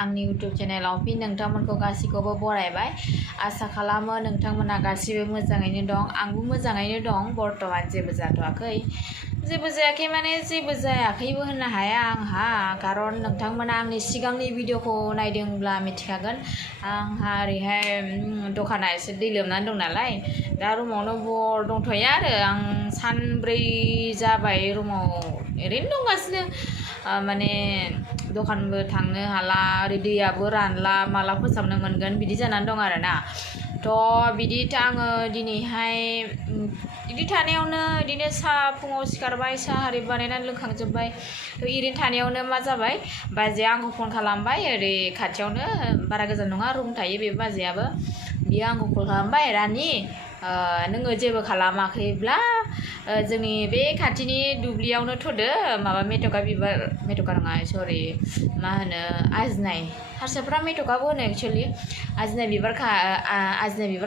आंनि इउटुब चेनेलाव फिन नोंथांमोनखौ गासिखौबो बरायबाय आसा खालामो नोंथांमोना गासिबो मोजाङैनो दं आंबो मोजाङैनो दं बर्तमान जेबो जाथ'वाखै जेबो जायाखै माने जेबो जायाखैबो होननो हाया आंहा खारन नोंथांमोना आंनि सिगांनि भिडिअखौ नायदोंब्ला मिथिखागोन आंहा ओरैहाय दखाना एसे दै लोमनानै दं नालाय दा रुमावनो बर दंथ'यो आरो आं सानब्रै जाबाय रुमाव ओरैनो दंगासिनो माने दखानबो थांनो हाला ओरै दैयाबो रानला माला फोसाबनो मोनगोन बिदि जानानै दं आरोना थ' बिदि आङो दिनैहाय बिदि थानायावनो बिदिनो साहा फुङाव सिखारबाय साहा आरि बानायनानै लोंखांजोब्बाय थ' ओरैनो थानायावनो मा जाबाय बाजैया आंखौ फन खालामबाय ओरै खाथियावनो बारा गोजान नङा रुम थायो बे बाजैयाबो बियो आंखौ कल खालामबाय रानि नोङो जेबो खालामाखैब्ला जोंनि बे खाथिनि दुब्लियावनो थ'दो माबा मेथ'खा बिबार मेथ'खा नङा सरि मा होनो आजिनाय हारसाफ्रा मेथ'खाबो होनो एक्सुवेलि आजिनाय बिबार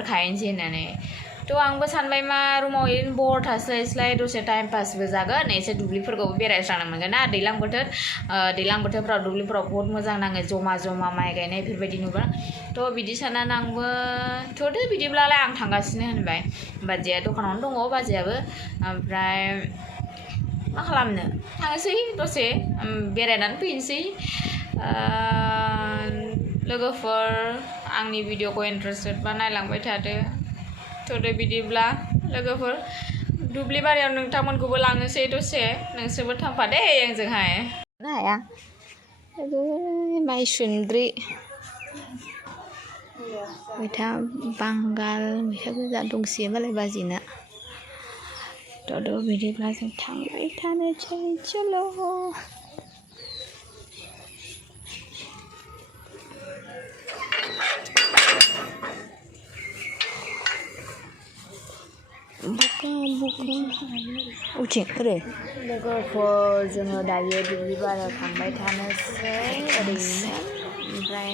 खाहैनोसै होननानै थ' आंबो सानबाय मा रुमाव ओरैनो बर थास्लायस्लाय दसे टाइम पासबो जागोन एसे दुब्लिफोरखौबो बेरायस्रांनो मोनगोन ना दैज्लां बोथोरफ्राव दुब्लिफोराव बहुत मोजां नाङो जमा जमा माइ गायनाय बेफोरबायदि नुबा थ' बिदि साननानै आंबो थ'दो बिदिब्लालाय आं थांगासिनो होनबाय बाजैया दखानावनो दङ बाजैयाबो ओमफ्राय मा खालामनो थांनोसै दसे बेरायनानै फैनोसै लोगोफोर आंनि भिडिअखौ इन्टारेस्टेड बा नायलांबाय थादो थ'दो बिदिब्ला लोगोफोर दुब्लि बारियाव नोंथांमोनखौबो लांनोसै दसे नोंसोरबो थांफादे आंजोंहाय हाया माइसुन्द्रि मैथा बांगाल मैथा गोजा दंसोयो मालाय बाजैना थ' बिदिब्ला जों थांबाय थानोसै चल' उथिं ओरै लोगोफोर जोङो दायो दुब्लि बारियाव थांबाय थानोसै ओरैनो ओमफ्राय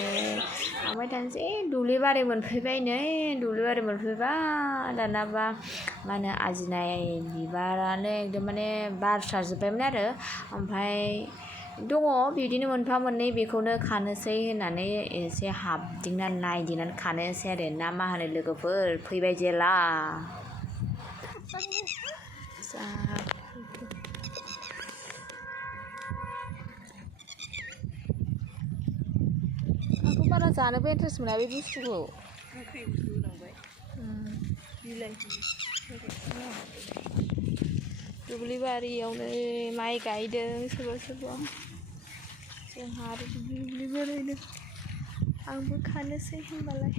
थांबाय थानोसै दुब्लि बारि मोनफैबाय नै दुब्लि बारि मोनफैबा दानाबा मा होनो आजिनाय बिबारानो एकदम माने बारस्राजोब्बायमोन आरो ओमफ्राय दङ बिदिनो मोनफा मोननै बेखौनो खानोसै होननानै एसे हाबदिंनानै नायदिंनानै खानोसै आरो ना मा होनो लोगोफोर फैबाय जेला आंथ' बारा जानोबो इन्टारेस्ट मोना बे बुस्थुखौ गोखै बुस्थु होनांबाय दुब्लि बारियावनो माइ गायदों सोरबा सोरबा जोंहा आरो दुब्लि बेरायदों आंबो खानोसै होनबालाय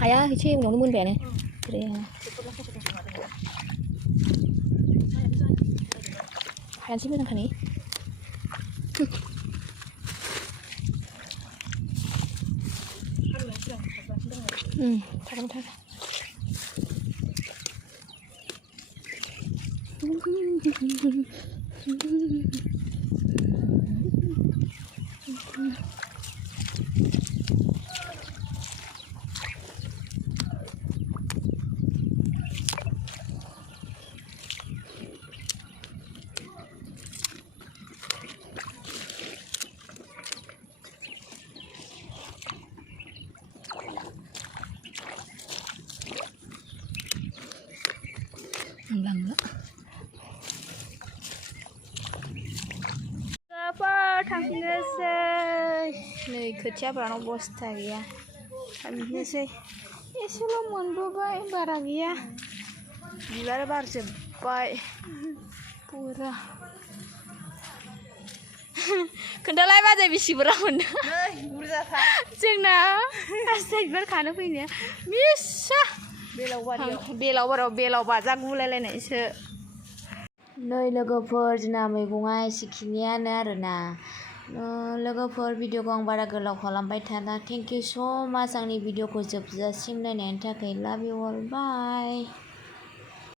हाया एसे उनावनो मोनबायानो हायानोसै मोजांखानि थागोन थांफिननोसै नै खोथियाफ्रानो बस्था गैया थांफिननोसै एसेल' मोनबोबाय बारा गैया बिबार बारजोब्बाय पुरा खोन्थालाय बाजै बेसे बुरजा मोनदों बुरजाथार जोंना हारसा बिबार खानो फैनाया मिसा बेलाव बाजा गुलायलायनायसो नै लोगोफोर जोंना मैगङा एसेखिनियानो आरोना लोगोफोर भिडिअखौ आं बारा गोलाव खालामबाय थाला। थेंक इउ स' माच आंनि भिडिअखौ जोबजासिम नायनायनि थाखाय। लाभ इउ अल बाय।